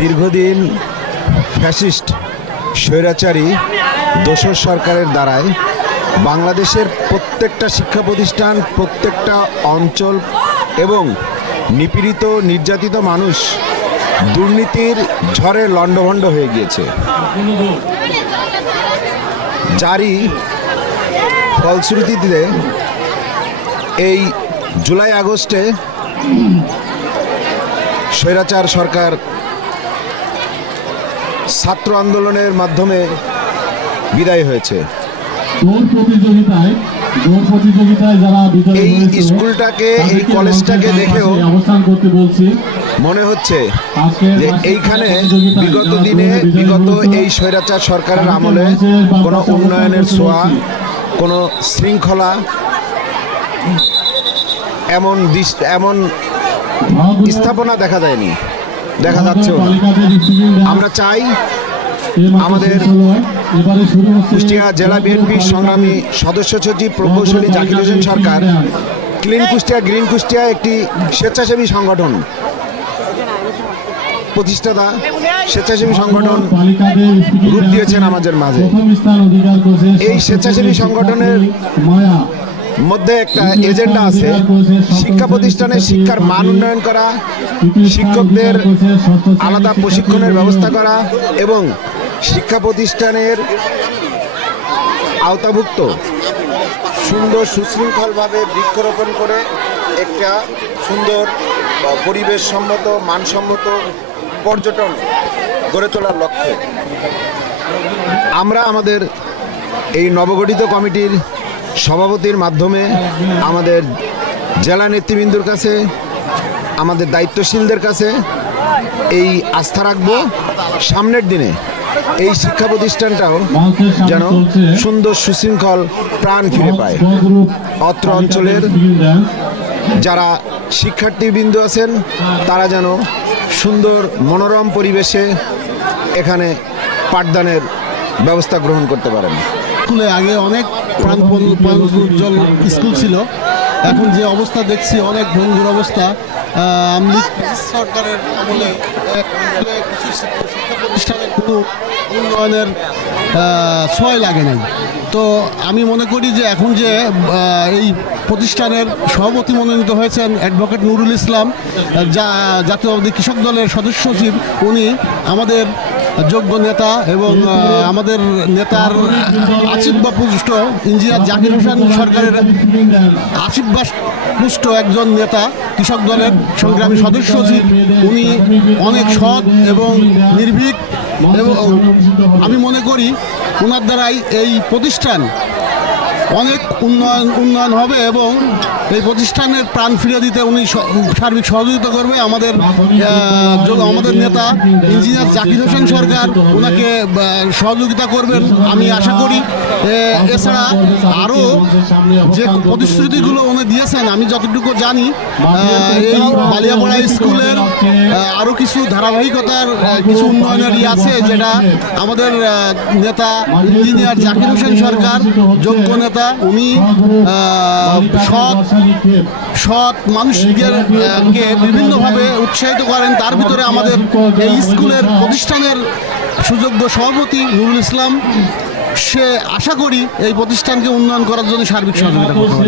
দীর্ঘদিন ফ্যাসিস্ট স্বৈরাচারী দোসর সরকারের দ্বারায় বাংলাদেশের প্রত্যেকটা শিক্ষা প্রতিষ্ঠান, প্রত্যেকটা অঞ্চল এবং নিপীড়িত নির্যাতিত মানুষ দুর্নীতির ঝড়ে লণ্ডভণ্ড হয়ে গিয়েছে, যারই ফলশ্রুতিতে এই জুলাই আগস্টে স্বৈরাচার সরকার ছাত্র আন্দোলনের মাধ্যমে বিদায় হয়েছে। এই স্কুলটাকে, এই কলেজটাকে দেখেও মনে হচ্ছে যে এইখানে বিগত দিনে, বিগত এই স্বৈরাচার সরকারের আমলে কোনো উন্নয়নের ছোঁয়া, কোনো শৃঙ্খলা, এমন স্থাপনা দেখা যায়নি, দেখা যাচ্ছেও না। আমরা চাই আমাদের কুষ্টিয়া জেলা বিএনপির সংগ্রামী সদস্য সচিব প্রকৌশলী জাকির হোসেন সরকার ক্লিন কুষ্টিয়া, গ্রিন কুষ্টিয়া একটি স্বেচ্ছাসেবী সংগঠন প্রতিষ্ঠাতা, স্বেচ্ছাসেবী সংগঠন রূপ দিয়েছেন আমাদের মাঝে। এই স্বেচ্ছাসেবী সংগঠনের মধ্যে একটা এজেন্ডা আছে শিক্ষা প্রতিষ্ঠানে শিক্ষার মান উন্নয়ন করা, শিক্ষকদের আলাদা প্রশিক্ষণের ব্যবস্থা করা এবং শিক্ষা প্রতিষ্ঠানের আওতাভুক্ত সুন্দর সুশৃঙ্খলভাবে বৃক্ষরোপণ করে একটা সুন্দর পরিবেশ সম্মত, মানসম্মত পর্যটন গড়ে তোলার লক্ষ্যে আমরা আমাদের এই নবগঠিত কমিটির সভাপতির মাধ্যমে আমাদের জেলা নেতৃবৃন্দর কাছে, আমাদের দায়িত্বশীলদের কাছে এই আস্থা রাখবো সামনের দিনে এই শিক্ষা প্রতিষ্ঠানটাও যেন সুন্দর সুশৃঙ্খল প্রাণ ফিরে পায়। অত্র অঞ্চলের যারা শিক্ষার্থীবৃন্দ আছেন তারা যেন সুন্দর মনোরম পরিবেশে এখানে পাঠদানের ব্যবস্থা গ্রহণ করতে পারেন। স্কুলে আগে অনেক প্রাণোজ্জ্বল স্কুল ছিল, এখন যে অবস্থা দেখছি অনেক ভঙ্গুর অবস্থা। সরকারের আমলে কিছু শিক্ষা প্রতিষ্ঠানের কোনো উন্নয়নের ছোঁয়া লাগে নাই। তো আমি মনে করি যে এখন যে এই প্রতিষ্ঠানের সভাপতি মনোনীত হয়েছেন অ্যাডভোকেট নুরুল ইসলাম, জাতীয়তাবাদী কৃষক দলের সদস্য সচিব, উনি আমাদের যোগ্য নেতা এবং আমাদের নেতার আশীর্বাদ পুষ্ট ইঞ্জিনিয়ার জাকির হোসেন সরকারের আশীর্বাদ পুষ্ট একজন নেতা, কৃষক দলের সংগ্রামী সদস্য সচিব। উনি অনেক সৎ এবং নির্ভীক এবং আমি মনে করি ওনার দ্বারাই এই প্রতিষ্ঠান অনেক উন্নয়ন হবে এবং এই প্রতিষ্ঠানের প্রাণ ফিরে দিতে উনি সার্বিক সহযোগিতা করবে। আমাদের নেতা ইঞ্জিনিয়ার জাকির হোসেন সরকার ওনাকে সহযোগিতা করবেন আমি আশা করি। এছাড়া আরও যে প্রতিশ্রুতিগুলো উনি দিয়েছেন, আমি যতটুকু জানি এই বালিয়াপাড়া স্কুলের আরও কিছু ধারাবাহিকতার কিছু উন্নয়নের আছে, যেটা আমাদের নেতা ইঞ্জিনিয়ার জাকির হোসেন সরকার যোগ্য নেতা, উনি সৎ মানুষকে বিভিন্নভাবে উৎসাহিত করেন। তার ভিতরে আমাদের এই স্কুলের প্রতিষ্ঠানের সুযোগ্য সভাপতি নুরুল ইসলাম, সে আশা করি এই প্রতিষ্ঠানকে উন্নয়ন করার জন্য সার্বিক সহযোগিতা করবে।